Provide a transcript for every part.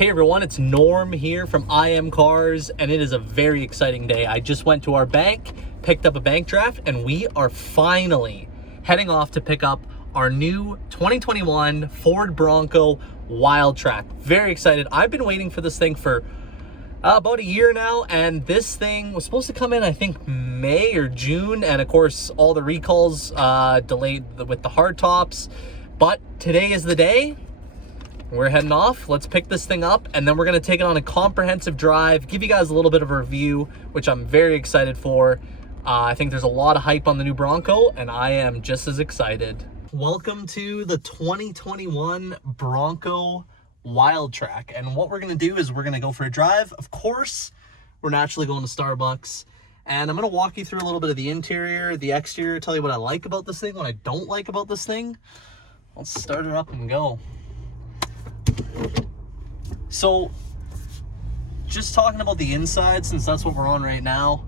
Hey everyone, it's Norm here from IMCARS, and it is a very exciting day. I just went to our bank, picked up a bank draft, and we are finally heading off to pick up our new 2021 Ford Bronco WILDTRAK. Very excited. I've been waiting for this thing for about a year now, and this thing was supposed to come in, I think, May or June, and of course, all the recalls delayed with the hardtops. But today is the day. We're heading off. Let's pick this thing up, and then we're going to take it on a comprehensive drive, give you guys a little bit of a review, which I'm very excited for. I think there's a lot of hype on the new Bronco, and I am just as excited. Welcome to the 2021 Bronco WILDTRAK, and what we're going to do is we're going to go for a drive. Of course, we're naturally going to Starbucks, and I'm going to walk you through a little bit of the interior, the exterior, tell you what I like about this thing, what I don't like about this thing. Let's start it up and go. So, just talking about the inside, since that's what we're on right now,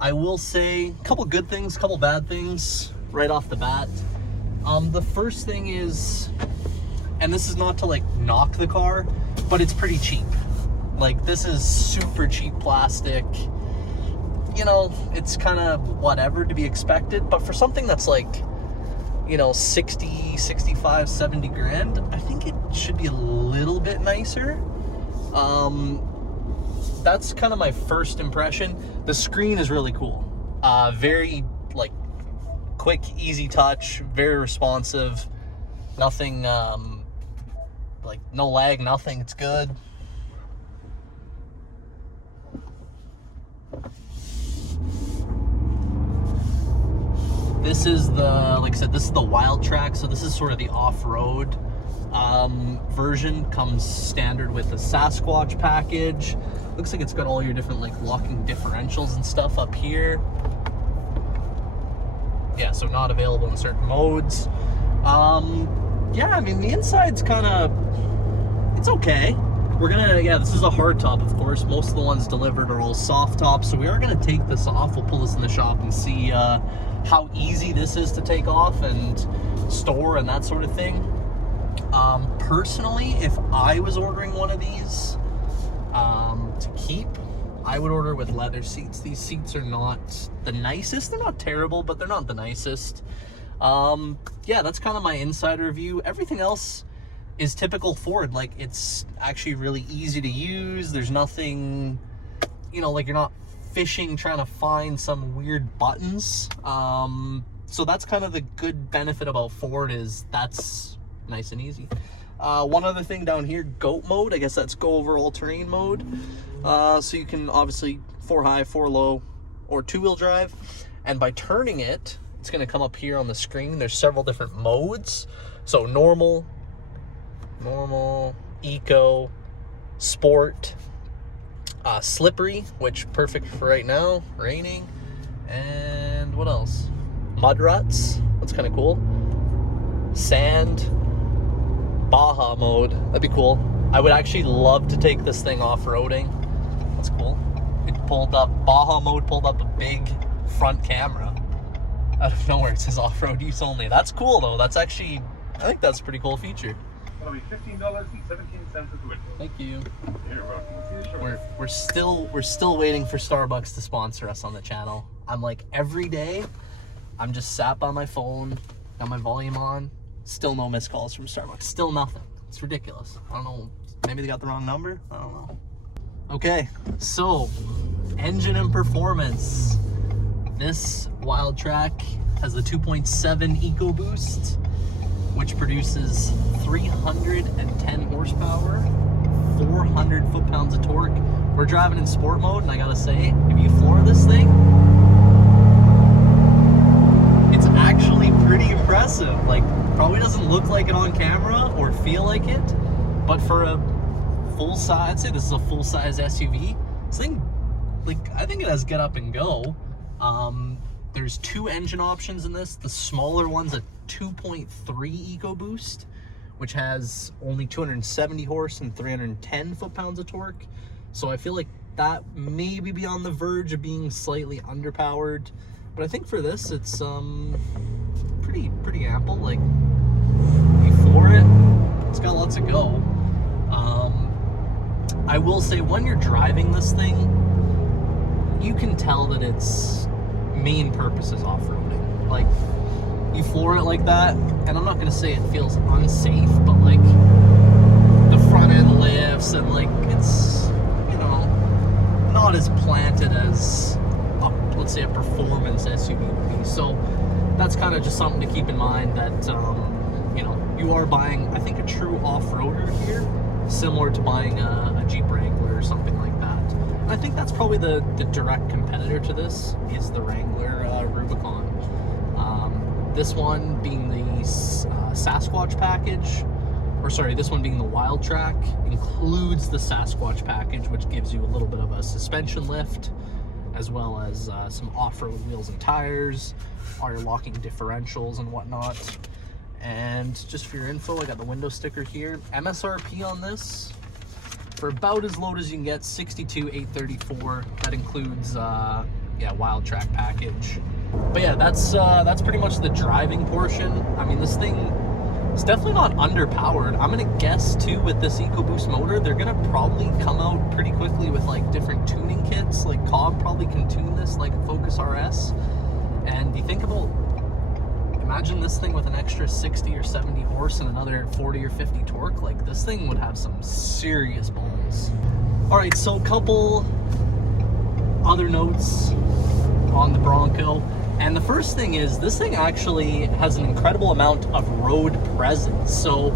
I will say a couple good things, a couple bad things right off the bat. The first thing is, and this is not to like knock the car, but it's pretty cheap. Like, this is super cheap plastic. You know, it's kind of whatever to be expected, but for something that's like, you know, 60, 65, 70 grand, I think it should be a little bit nicer. That's kind of my first impression. The screen is really cool. Very, like, quick, easy touch, very responsive. Nothing, like, no lag, nothing. It's good. This is the, like I said, this is the WILDTRAK, so this is sort of the off-road version. Comes standard with the Sasquatch package. Looks like it's got all your different like locking differentials and stuff up here. Yeah, so not available in certain modes. Yeah, I mean, the inside's kind of, it's okay. We're gonna, yeah, this is a hard top, of course. Most of the ones delivered are all soft tops, so we are gonna take this off. We'll pull this in the shop and see how easy this is to take off and store and that sort of thing. Personally, if I was ordering one of these to keep, I would order with leather seats. These seats are not the nicest. They're not terrible, but they're not the nicest. Yeah, that's kind of my inside review. Everything else is typical Ford. Like, it's actually really easy to use. There's nothing, you know, like, you're not fishing trying to find some weird buttons. So that's kind of the good benefit about Ford, is that's nice and easy. One other thing down here, GOAT mode, I guess that's go over all terrain mode. So you can obviously 4 high, 4 low, or 2-wheel drive, and by turning it, it's going to come up here on the screen. There's several different modes. So normal, eco, sport, slippery, which perfect for right now, raining, and what else? Mud ruts, that's kind of cool. Sand, Baja mode, that'd be cool. I would actually love to take this thing off-roading. That's cool. It pulled up, Baja mode pulled up a big front camera out of nowhere. It says off-road use only. That's cool though. That's actually, I think that's a pretty cool feature. That'll be $15.17 a week. Thank you. You're welcome. See you shortly. We're still waiting for Starbucks to sponsor us on the channel. I'm like, every day, I'm just sat by my phone, got my volume on, still no missed calls from Starbucks. Still nothing. It's ridiculous. I don't know. Maybe they got the wrong number. I don't know. Okay, so engine and performance. This WILDTRAK has the 2.7 EcoBoost, which produces 310 horsepower, 400 foot-pounds of torque. We're driving in sport mode, and I gotta say, if you floor this thing, it's actually pretty impressive. Like, probably doesn't look like it on camera or feel like it, but for a full-size, I'd say this is a full-size SUV. This thing, like, I think it has get up and go. There's 2 engine options in this. The smaller one's a 2.3 EcoBoost, which has only 270 horse and 310 foot-pounds of torque. So I feel like that maybe be on the verge of being slightly underpowered. But I think for this, it's pretty ample. Like, before it, it's got lots of go. I will say when you're driving this thing, you can tell that its main purpose is off-roading. Like, you floor it like that, and I'm not gonna say it feels unsafe, but like the front end lifts and like it's, you know, not as planted as let's say a performance SUV would be. So that's kind of just something to keep in mind, that you know, you are buying, I think, a true off-roader here, similar to buying a Jeep Wrangler or something like that. And I think that's probably the direct competitor to this is the Wrangler Rubicon. This one being the Sasquatch package, or sorry, this one being the WILDTRAK, includes the Sasquatch package, which gives you a little bit of a suspension lift, as well as some off-road wheels and tires, all your locking differentials and whatnot. And just for your info, I got the window sticker here. MSRP on this, for about as low as you can get, $62,834. That includes WILDTRAK package. But yeah, that's pretty much the driving portion. I mean, this thing is definitely not underpowered. I'm gonna guess too, with this EcoBoost motor, they're gonna probably come out pretty quickly with like different tuning kits. Like COG probably can tune this like a Focus RS. And you think about, imagine this thing with an extra 60 or 70 horse and another 40 or 50 torque. Like, this thing would have some serious balls. All right, so a couple other notes on the Bronco. And the first thing is, this thing actually has an incredible amount of road presence. So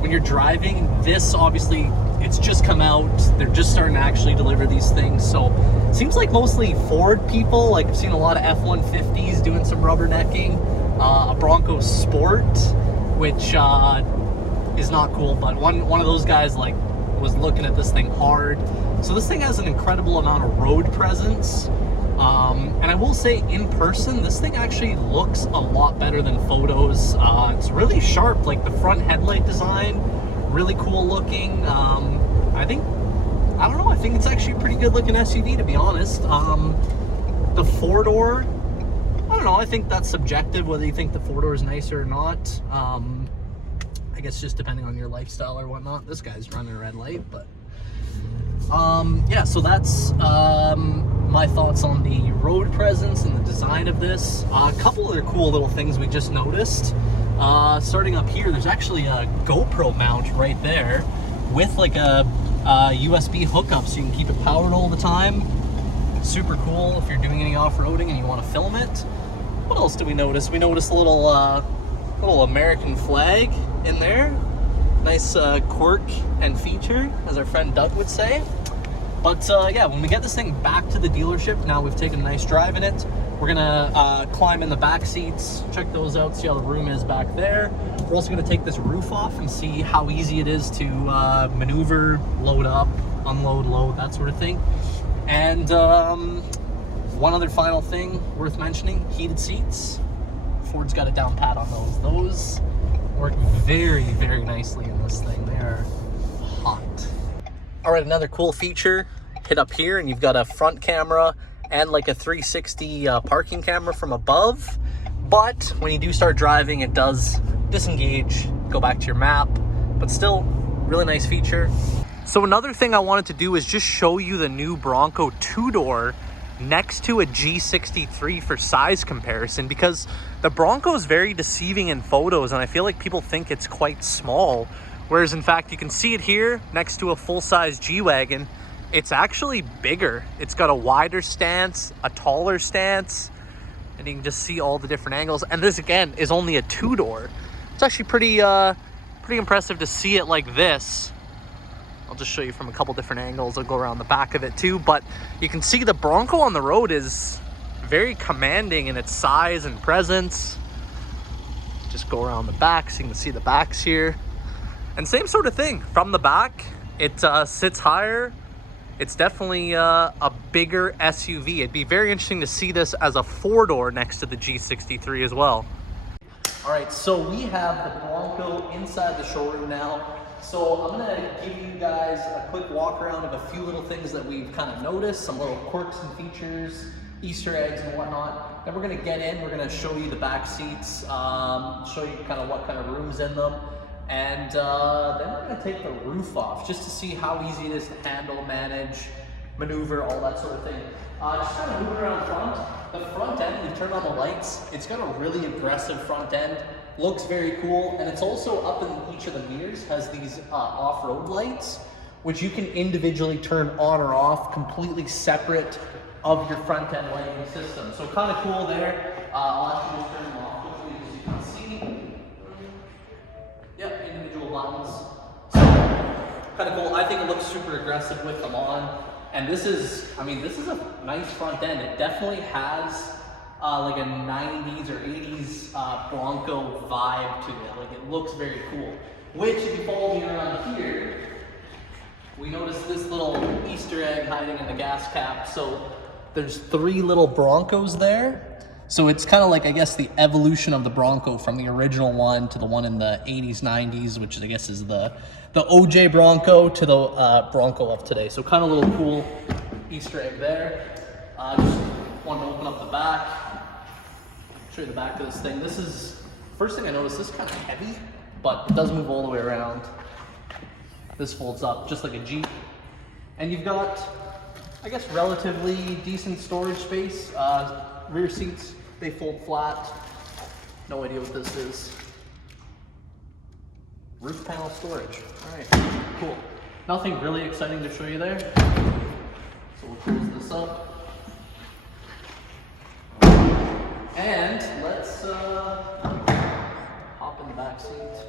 when you're driving this, obviously it's just come out, they're just starting to actually deliver these things. So it seems like mostly Ford people, like I've seen a lot of F-150s doing some rubbernecking, a Bronco Sport, which is not cool, but one of those guys like was looking at this thing hard. So this thing has an incredible amount of road presence. And I will say, in person, this thing actually looks a lot better than photos. It's really sharp, like the front headlight design, really cool looking. I think it's actually a pretty good looking SUV, to be honest. The four-door, I don't know, I think that's subjective, whether you think the four-door is nicer or not. I guess just depending on your lifestyle or whatnot. This guy's running a red light, but yeah, so that's my thoughts on the road presence and the design of this. A couple other cool little things we just noticed. Starting up here, there's actually a GoPro mount right there with like a USB hookup, so you can keep it powered all the time. Super cool if you're doing any off-roading and you want to film it. What else did we notice? We noticed a little American flag in there. Nice quirk and feature, as our friend Doug would say. But yeah, when we get this thing back to the dealership, now we've taken a nice drive in it, we're gonna climb in the back seats, check those out, see how the room is back there. We're also gonna take this roof off and see how easy it is to maneuver, load up, unload, load, that sort of thing. And one other final thing worth mentioning, heated seats. Ford's got a down pat on those. Those work very, very nicely in this thing. They are hot. All right, another cool feature, hit up here and you've got a front camera and like a 360 parking camera from above. But when you do start driving, it does disengage, go back to your map, but still really nice feature. So another thing I wanted to do is just show you the new Bronco two-door next to a G63 for size comparison, because the Bronco is very deceiving in photos and I feel like people think it's quite small, whereas in fact you can see it here next to a full-size G-Wagon. It's actually bigger. It's got a wider stance, a taller stance, and you can just see all the different angles. And this again is only a two-door. It's actually pretty impressive to see it like this. I'll just show you from a couple different angles. I'll go around the back of it too, but you can see the Bronco on the road is very commanding in its size and presence. Just go around the back so you can see the backs here. And same sort of thing from the back. It sits higher. It's definitely a bigger SUV. It'd be very interesting to see this as a four-door next to the G63 as well. All right, so we have the Bronco inside the showroom now. So I'm gonna give you guys a quick walk around of a few little things that we've kind of noticed, some little quirks and features, Easter eggs and whatnot. Then we're gonna get in, we're gonna show you the back seats, show you kind of what kind of room's in them. And then we're gonna take the roof off just to see how easy it is to handle, manage, maneuver, all that sort of thing. Just kind of moving around front. The front end, you turn on the lights, it's got a really aggressive front end. Looks very cool, and it's also up in each of the mirrors, has these off-road lights, which you can individually turn on or off, completely separate of your front end lighting system. So kind of cool there. I'll actually just turn them off quickly as you can see. Yep, individual buttons. So kind of cool. I think it looks super aggressive with them on. And this is, I mean, this is a nice front end. It definitely has like a 90s or 80s Bronco vibe to it. Like, it looks very cool. Which, if you follow me around here, we noticed this little Easter egg hiding in the gas cap. So there's 3 little Broncos there. So it's kind of like, I guess, the evolution of the Bronco from the original one to the one in the 80s, 90s, which is, I guess, is the OJ Bronco to the Bronco of today. So kind of a little cool Easter egg there. Just wanted to open up the back, show you the back of this thing. This is, first thing I noticed, this is kind of heavy, but it does move all the way around. This folds up just like a Jeep. And you've got, I guess, relatively decent storage space. Rear seats, they fold flat. No idea what this is. Roof panel storage. All right, cool. Nothing really exciting to show you there. So we'll close this up. And let's hop in the back seat.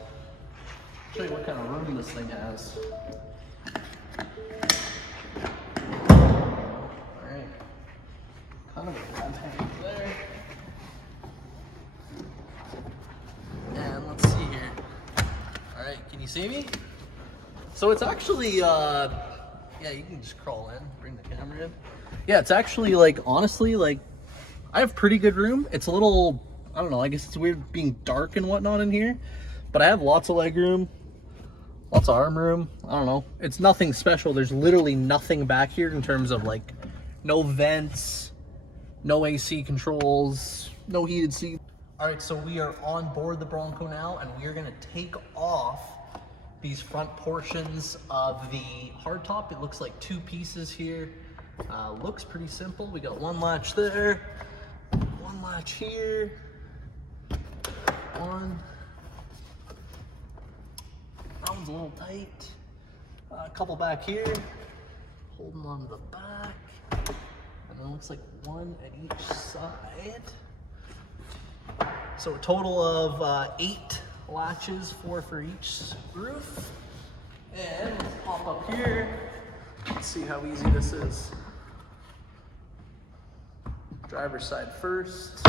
Show you what kind of room this thing has. Alright. Kind of a grab handle there. And let's see here. Alright, can you see me? So it's actually, yeah, you can just crawl in, bring the camera in. Yeah, it's actually, like, honestly, like, I have pretty good room. It's a little, I don't know, I guess it's weird being dark and whatnot in here, but I have lots of leg room, lots of arm room. I don't know. It's nothing special. There's literally nothing back here in terms of, like, no vents, no AC controls, no heated seat. All right, so we are on board the Bronco now, and we are gonna take off these front portions of the hardtop. It looks like 2 pieces here. Looks pretty simple. We got 1 latch there, 1 latch here, 1. That one's a little tight. A couple back here, holding on to the back. And then it looks like 1 at each side. So a total of 8 latches, 4 for each roof. And let's pop up here. Let's see how easy this is. Driver's side first.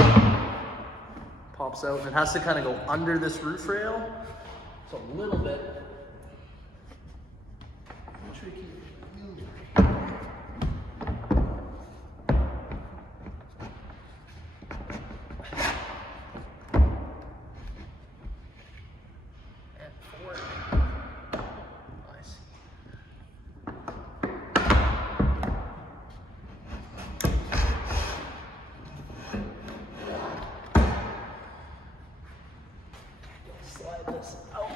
Pops out, and it has to kind of go under this roof rail. So a little bit. Tricky. Slide this out.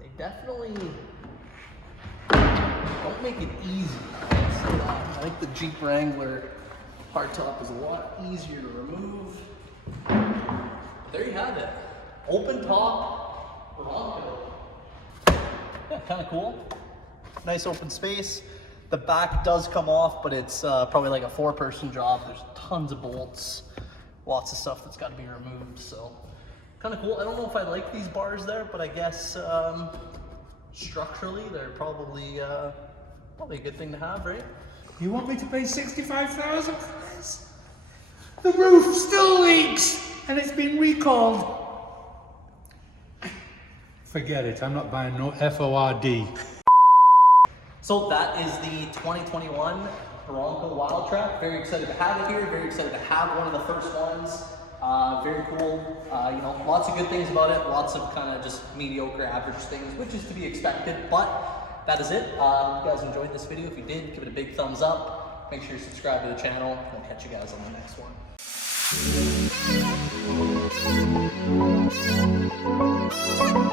They definitely don't make it easy. I think the Jeep Wrangler hardtop is a lot easier to remove. There you have it. Open top Bronco. Yeah, kind of cool. Nice open space. The back does come off, but it's probably like a 4-person job. There's tons of bolts, lots of stuff that's got to be removed. So kind of cool. I don't know if I like these bars there, but I guess structurally they're probably a good thing to have, right? You want me to pay $65,000 for this? The roof still leaks and it's been recalled. Forget it, I'm not buying no FORD. So that is the 2021 Bronco WILDTRAK. Very excited to have it here. Very excited to have one of the first ones. Very cool. You know, lots of good things about it. Lots of kind of just mediocre, average things, which is to be expected. But that is it. If you guys enjoyed this video, if you did, give it a big thumbs up. Make sure you subscribe to the channel. We'll catch you guys on the next one.